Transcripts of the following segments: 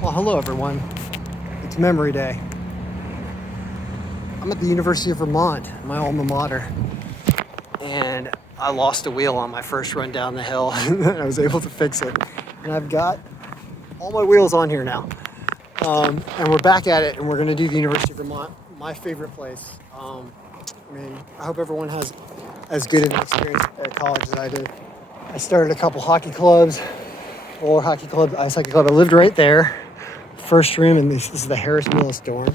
Well, hello everyone. It's Memory Day. I'm at the University of Vermont, my alma mater, and I lost a wheel on my first run down the hill. I was able to fix it, and I've got all my wheels on here now. And we're back at it, and we're going to do the University of Vermont, my favorite place. I hope everyone has as good an experience at college as I did. I started a couple hockey clubs, roller hockey club, ice hockey club. I lived right there. First room, and this is the Harris Millis dorm.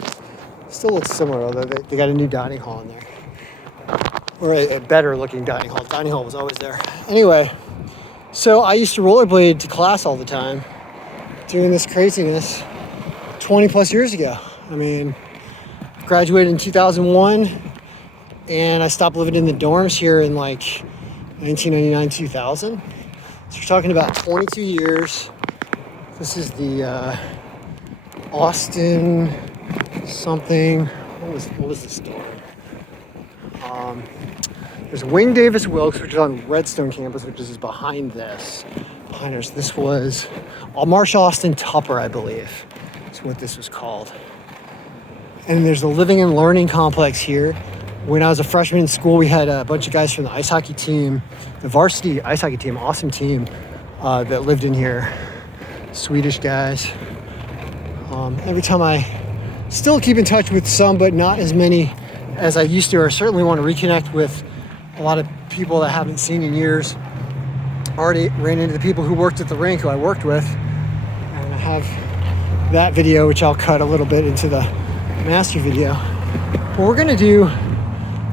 Still looks similar, although they got a new dining hall in there. Or a better looking dining hall. Dining hall was always there. Anyway, so I used to rollerblade to class all the time, doing this craziness 20 plus years ago. Graduated in 2001, and I stopped living in the dorms here in like 1999, 2000. So we're talking about 22 years. This is the Austin something. What was this dorm? There's Wing Davis Wilkes, which is on Redstone campus, which is behind this. Behind us. This was Marsh Austin Tupper, I believe. That's what this was called. And there's the Living and Learning complex here. When I was a freshman in school, we had a bunch of guys from the ice hockey team, the varsity ice hockey team, awesome team, that lived in here. Swedish guys. Every time I still keep in touch with some, but not as many as I used to. I certainly want to reconnect with a lot of people that I haven't seen in years. Already ran into the people who worked at the rink who I worked with. And I have that video, which I'll cut a little bit into the master video. But we're going to do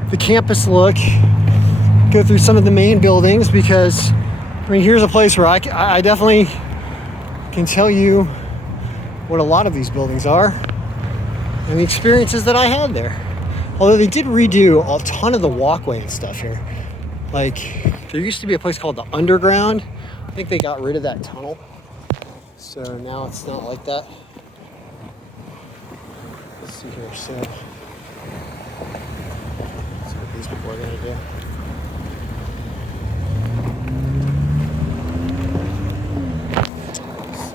the campus look, go through some of the main buildings, because here's a place where I definitely can tell you what a lot of these buildings are and the experiences that I had there. Although they did redo a ton of the walkway and stuff here. Like, there used to be a place called the Underground. I think they got rid of that tunnel. So now it's not like that. Let's see here. So, let's see what these people are going to do.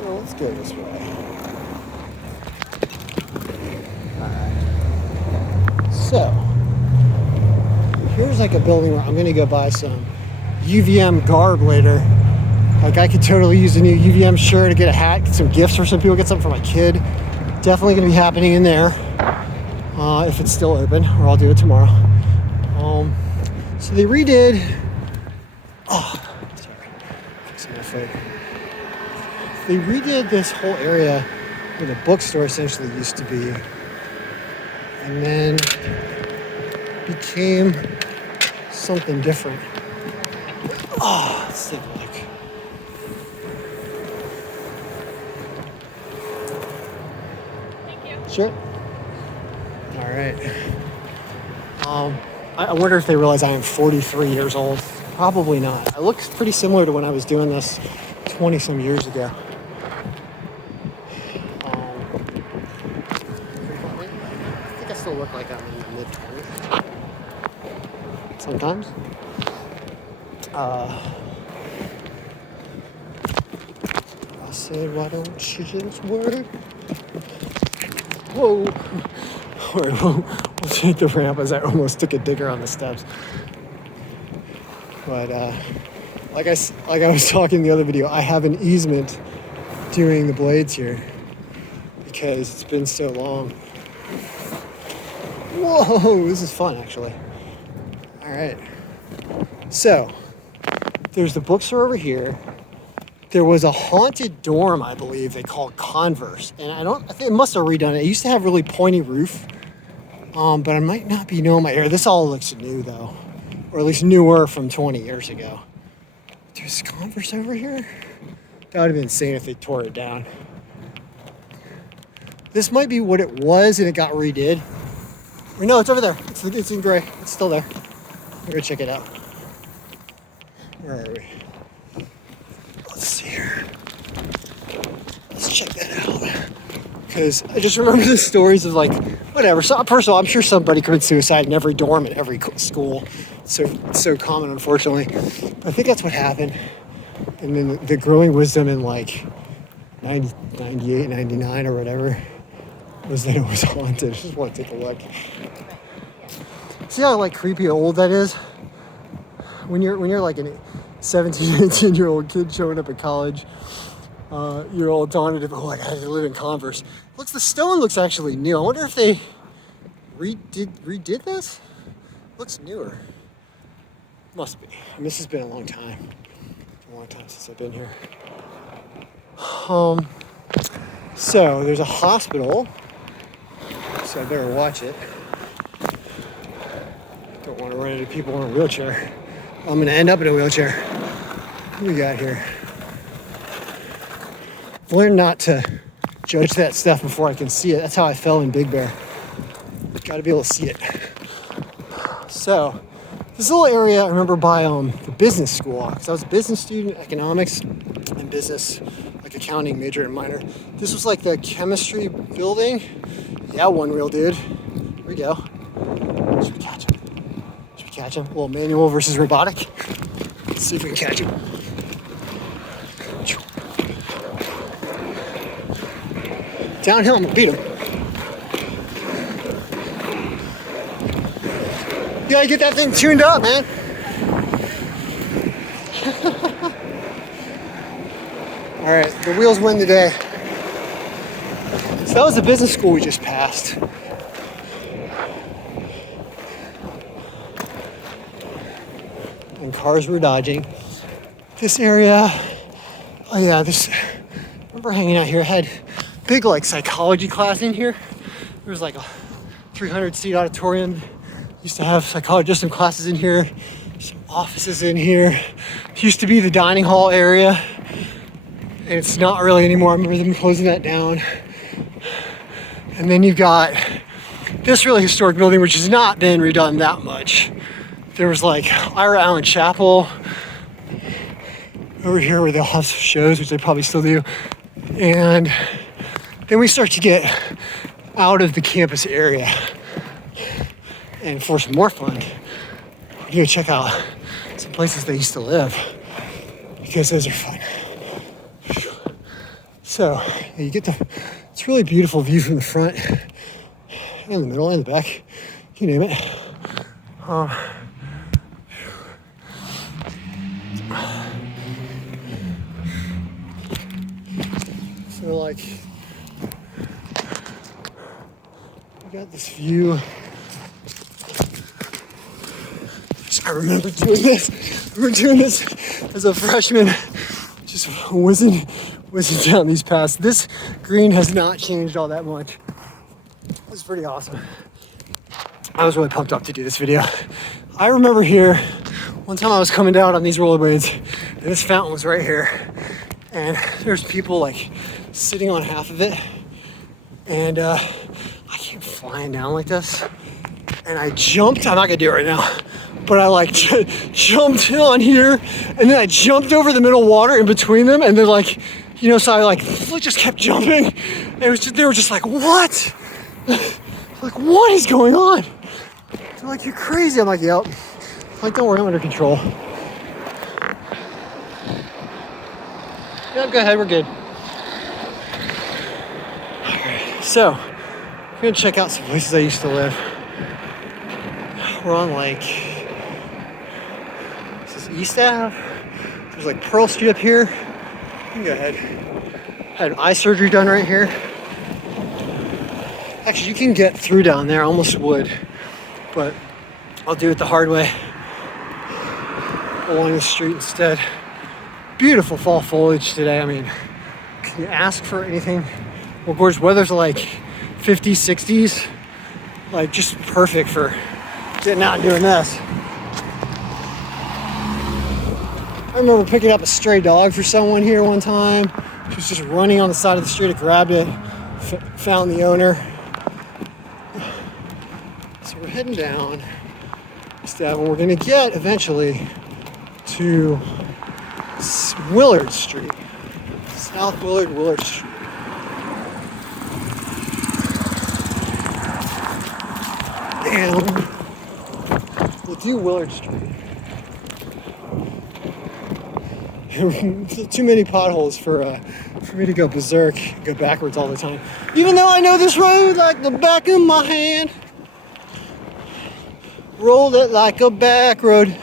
Let's go this way. Alright. So, here's like a building where I'm going to go buy some UVM garb later. Like, I could totally use a new UVM shirt, to get a hat, get some gifts for some people, get something for my kid. Definitely going to be happening in there. If it's still open, or I'll do it tomorrow. So they redid... fixing my foot. They redid this whole area where the bookstore essentially used to be, and then became something different. Let's take a look. Thank you. Sure. All right. I wonder if they realize I am 43 years old. Probably not. I look pretty similar to when I was doing this 20 some years ago. I think I still look like I'm in my mid-20s. Sometimes. I said, why don't you just work? Whoa. All right, we'll take the ramp, as I almost took a digger on the steps. But like I was talking in the other video, I have an easement doing the blades here because it's been so long. Whoa, this is fun, actually. All right. So, there's the bookstore over here. There was a haunted dorm, I believe, they called Converse. And I think it must have redone it. It used to have really pointy roof. But I might not be knowing my area. This all looks new, though. Or at least newer from 20 years ago. There's Converse over here? That would have been insane if they tore it down. This might be what it was and it got redid. Or no, it's over there. It's in gray. It's still there. We're gonna check it out. Where are we? Let's see here. Let's check that out. Because I just remember the stories of like, whatever. So, first of all, I'm sure somebody committed suicide in every dorm in every school. It's so common, unfortunately. But I think that's what happened. And then the growing wisdom and like 90, 98, 99 or whatever, was that it was haunted. I just want to take a look. See how like creepy old that is? When you're like a 17, 18-year-old kid showing up at college, you're all daunted of, oh, I gotta live in Converse. Looks, the stone looks actually new. I wonder if they redid this? Looks newer. Must be. I mean, this has been a long time. A long time since I've been here. So there's a hospital, so I better watch it. Don't want to run into people in a wheelchair. I'm gonna end up in a wheelchair. What do we got here? I've learned not to judge that stuff before I can see it. That's how I fell in Big Bear. Gotta be able to see it. So, this little area I remember by the business school, because I was a business student, economics and business, like accounting major and minor. This was like the chemistry building. Yeah, one wheel, dude. Here we go. Should we catch him? Should we catch him? A little manual versus robotic. Let's see if we can catch him. Downhill, I'm gonna beat him. You gotta get that thing tuned up, man. All right, the wheels win the day. So that was the business school we just passed. And cars were dodging. This area, oh yeah, I remember hanging out here. I had big like psychology class in here. There was like a 300-seat auditorium. Used to have psychologists and classes in here. Some offices in here. Used to be the dining hall area. And it's not really anymore. I remember them closing that down. And then you've got this really historic building, which has not been redone that much. There was like Ira Allen Chapel over here where they'll have shows, which they probably still do. And then we start to get out of the campus area. And for some more fun, we're gonna check out some places they used to live, because those are fun. So you get it's really beautiful view from the front, and the middle, and the back, you name it. So like, we got this view. I remember doing this as a freshman, just whizzing down these paths. This green has not changed all that much. It's pretty awesome. I was really pumped up to do this video. I remember here, one time I was coming down on these rollerblades, and this fountain was right here, and there's people like sitting on half of it, and I came flying down like this, and I jumped. I'm not gonna do it right now. But I like jumped on here, and then I jumped over the middle water in between them, and then like, you know, so I like just kept jumping. And it was just, they were just like, what? Like, what is going on? They're like, you're crazy. I'm like, yep. Like, don't worry, I'm under control. Yeah, go ahead, we're good. All right, so we're gonna check out some places I used to live. We're on like, East Ave. There's like Pearl Street up here. You can go ahead. Had eye surgery done right here. Actually, you can get through down there. I almost would, but I'll do it the hard way. Along the street instead. Beautiful fall foliage today. I mean, can you ask for anything? Well, gorgeous. Weather's like 50s, 60s. Like just perfect for getting out and doing this. I remember picking up a stray dog for someone here one time. She was just running on the side of the street. I grabbed it, found the owner. So we're heading down and we're gonna get eventually to Willard Street. South Willard Street. And we'll do Willard Street. Too many potholes for for me to go berserk, go backwards all the time. Even though I know this road like the back of my hand. Roll it like a back road.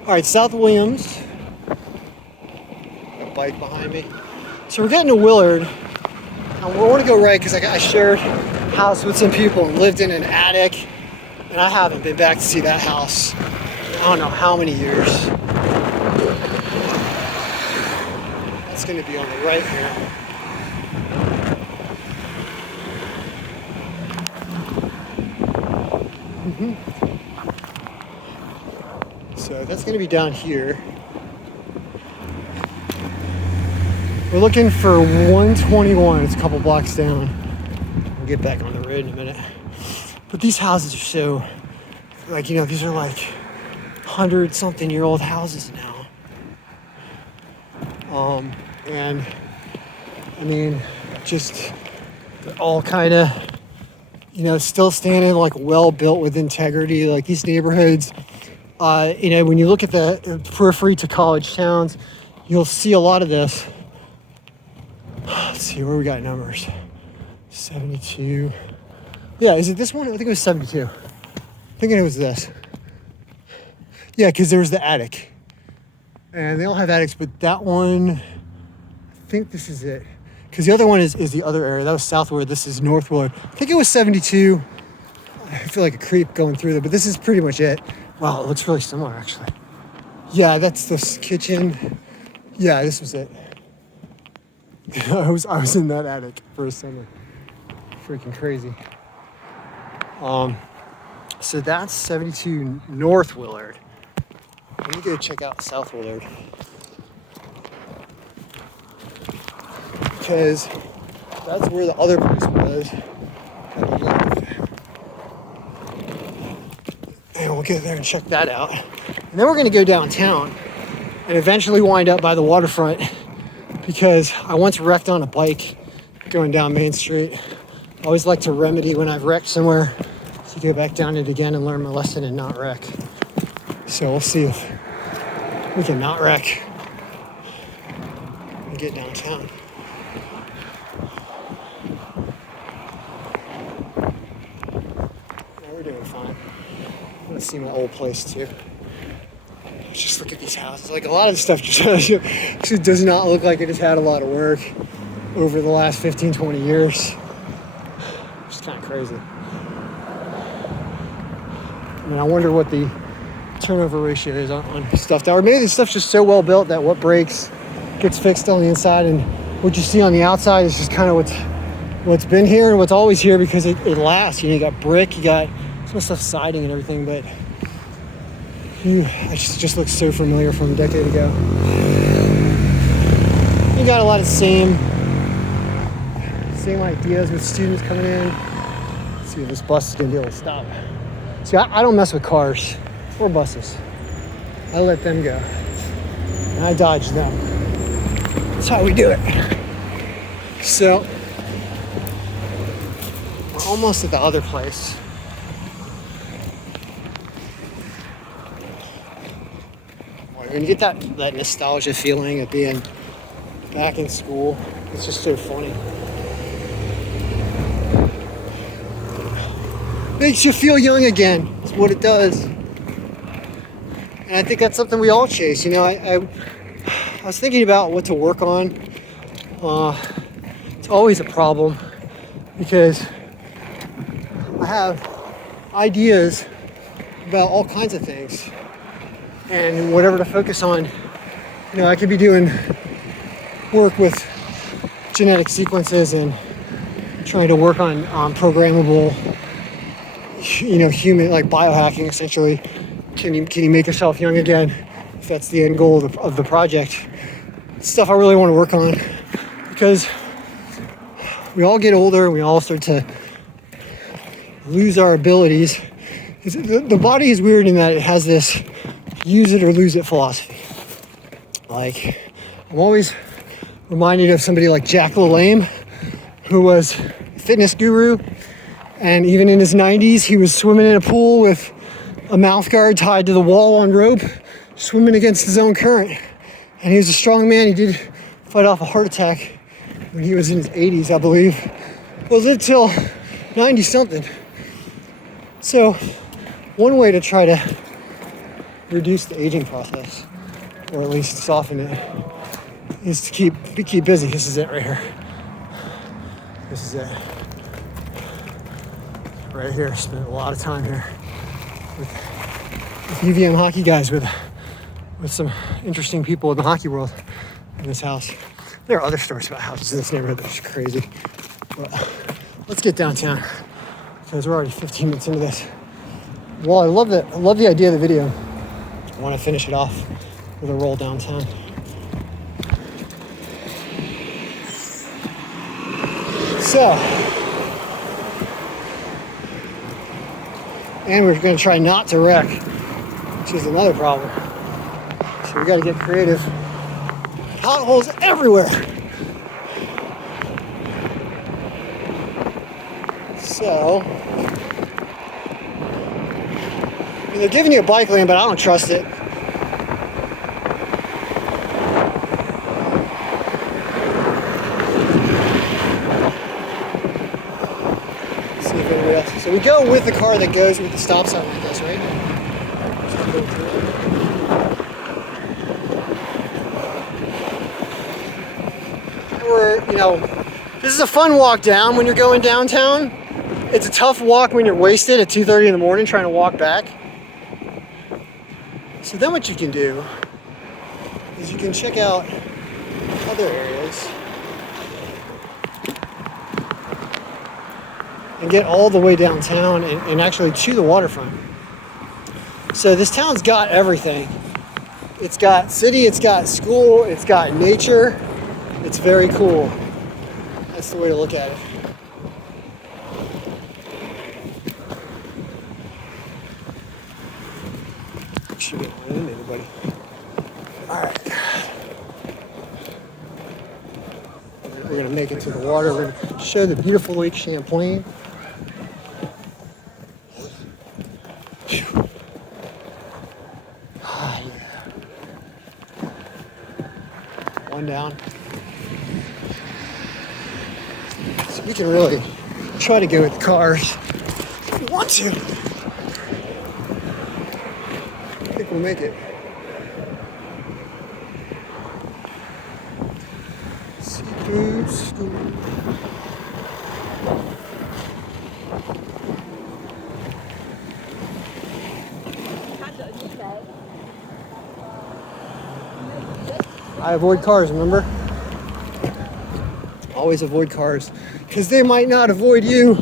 All right, South Williams. A bike behind me. So we're getting to Willard. And we want to go right because I shared a house with some people and lived in an attic. And I haven't been back to see that house in I don't know how many years. That's going to be on the right here. So that's going to be down here. We're looking for 121. It's a couple blocks down. We'll get back on the road in a minute. But these houses are so, like, you know, these are like 100-something-year-old houses now. And I mean, just they're all kind of, you know, still standing, like well built with integrity. Like these neighborhoods, you know, when you look at the periphery to college towns, you'll see a lot of this. Let's see where we got numbers. 72. Yeah, is it this one? I think it was 72. Thinking it was this. Yeah, because there was the attic. And they all have attics, but that one, I think this is it. Because the other one is the other area. That was Southward. This is Northward. I think it was 72. I feel like a creep going through there, but this is pretty much it. Wow, it looks really similar, actually. Yeah, that's this kitchen. Yeah, this was it. I was in that attic for a summer. Freaking crazy. So that's 72 North Willard. Let me go check out South Willard. Because that's where the other place was. And we'll get there and check that out. And then we're going to go downtown and eventually wind up by the waterfront because I once wrecked on a bike going down Main Street. I always like to remedy when I've wrecked somewhere to go back down it again and learn my lesson and not wreck. So we'll see if we can not wreck and get downtown. Yeah, we're doing fine. I want to see my old place too. Just look at these houses. Like a lot of the stuff just does not look like it has had a lot of work over the last 15, 20 years. It's kind of crazy. I mean, I wonder what the turnover ratio is on stuff that, or maybe this stuff's just so well built that what breaks gets fixed on the inside, and what you see on the outside is just kind of what's been here and what's always here because it lasts. You know, you got brick, you got some stuff siding and everything, but it just looks so familiar from a decade ago. You got a lot of same ideas with students coming in. Let's see if this bus is gonna be able to stop. See, I don't mess with cars or buses. I let them go. And I dodge them. That's how we do it. So, we're almost at the other place. When you get that nostalgia feeling of being back in school, it's just so funny. Makes you feel young again. It's what it does. And I think that's something we all chase. You know, I was thinking about what to work on. It's always a problem because I have ideas about all kinds of things. And whatever to focus on, you know, I could be doing work with genetic sequences and trying to work on programmable, you know, human, like biohacking essentially. Can you make yourself young again? If that's the end goal of the project. Stuff I really want to work on because we all get older and we all start to lose our abilities. The body is weird in that it has this use it or lose it philosophy. Like, I'm always reminded of somebody like Jack LaLame, who was a fitness guru, and even in his 90s, he was swimming in a pool with a mouth guard tied to the wall on rope, swimming against his own current. And he was a strong man. He did fight off a heart attack when he was in his 80s, I believe. Well, lived till 90 something. So one way to try to reduce the aging process, or at least soften it, is to keep busy. This is it right here. This is it. Right here. Spent a lot of time here with UVM hockey guys, with some interesting people in the hockey world in this house. There are other stories about houses in this neighborhood that's crazy. But let's get downtown, because we're already 15 minutes into this. Well, I love the idea of the video. I want to finish it off with a roll downtown. So, and we're going to try not to wreck, which is another problem. So we got to get creative. Potholes everywhere. So, I mean, they're giving you a bike lane, but I don't trust it. So we go with the car that goes with the stop sign like this, right? This is a fun walk down when you're going downtown. It's a tough walk when you're wasted at 2:30 in the morning trying to walk back. So then what you can do is you can check out other areas and get all the way downtown and actually to the waterfront. So this town's got everything. It's got city, it's got school, it's got nature. It's very cool. That's the way to look at it. Should get run into anybody. Alright. We're gonna make it to the water. We're gonna show the beautiful Lake Champlain. One down. So we can really try to go with cars if we want to. I think we'll make it. Seafood school. I avoid cars, remember? Always avoid cars, because they might not avoid you.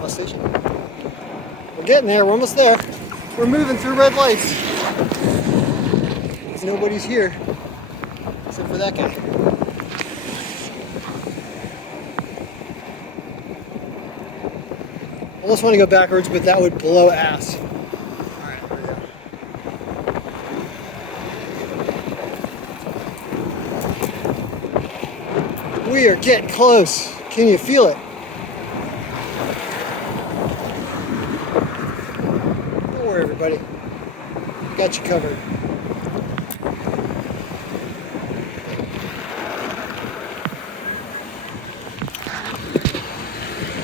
Bus station. We're getting there, we're almost there. We're moving through red lights. Because nobody's here, except for that guy. Almost want to go backwards, but that would blow ass. Alright, there we go. We are getting close. Can you feel it? Don't worry, everybody. Got you covered.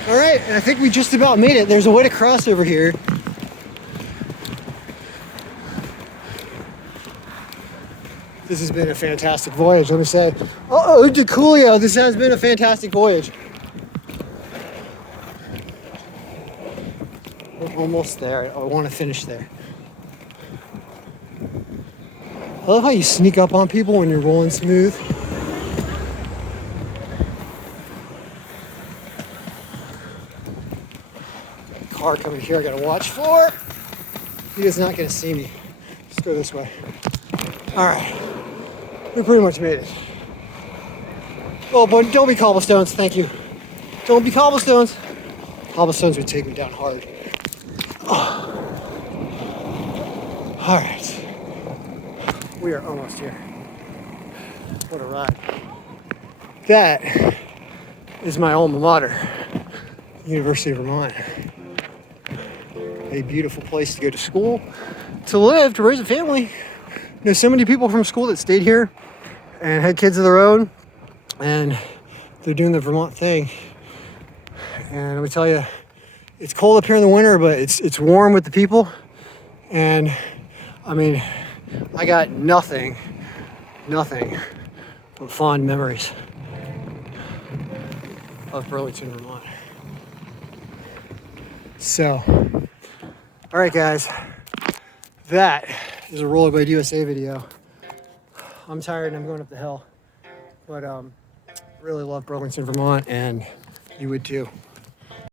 All right, and I think we just about made it. There's a way to cross over here. This has been a fantastic voyage, let me say. Uh-oh, DeCoolio, this has been a fantastic voyage. We're almost there. I want to finish there. I love how you sneak up on people when you're rolling smooth. Car coming here I gotta watch for. He is not gonna see me. Let's go this way. All right, we pretty much made it. Oh, but don't be cobblestones, thank you. Don't be cobblestones. Cobblestones would take me down hard. Oh. All right, we are almost here. What a ride. That is my alma mater, University of Vermont. a beautiful place to go to school, to live, to raise a family. You know, so many people from school that stayed here and had kids of their own, and they're doing the Vermont thing. And let me tell you, it's cold up here in the winter, but it's warm with the people. And I mean, I got nothing but fond memories of Burlington, Vermont. So, all right, guys, that is a Rollerblade USA video. I'm tired and I'm going up the hill, but really love Burlington, Vermont, and you would too.